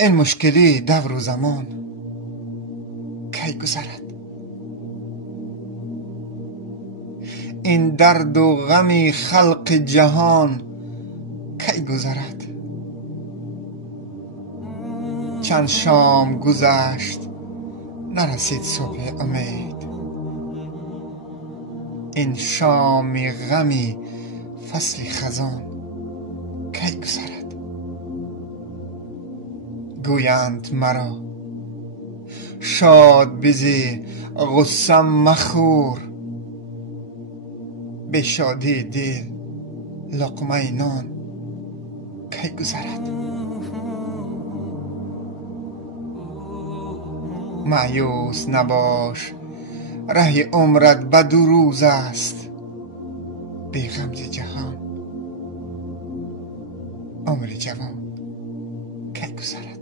این مشکلی دور و زمان کی گذرد؟ این درد و غمی خلق جهان کی گذرد؟ چند شام گذشت نرسید صبح امید، این شام غمی فصل خزان کی گذرد؟ گویند مرا شاد بزی غصه مخور، به شادی دل لقمه نان کی گذرد؟ مایوس نباش ره عمرت به 2 روز است، بی غمزه جهان عمر جوان کی گذرد؟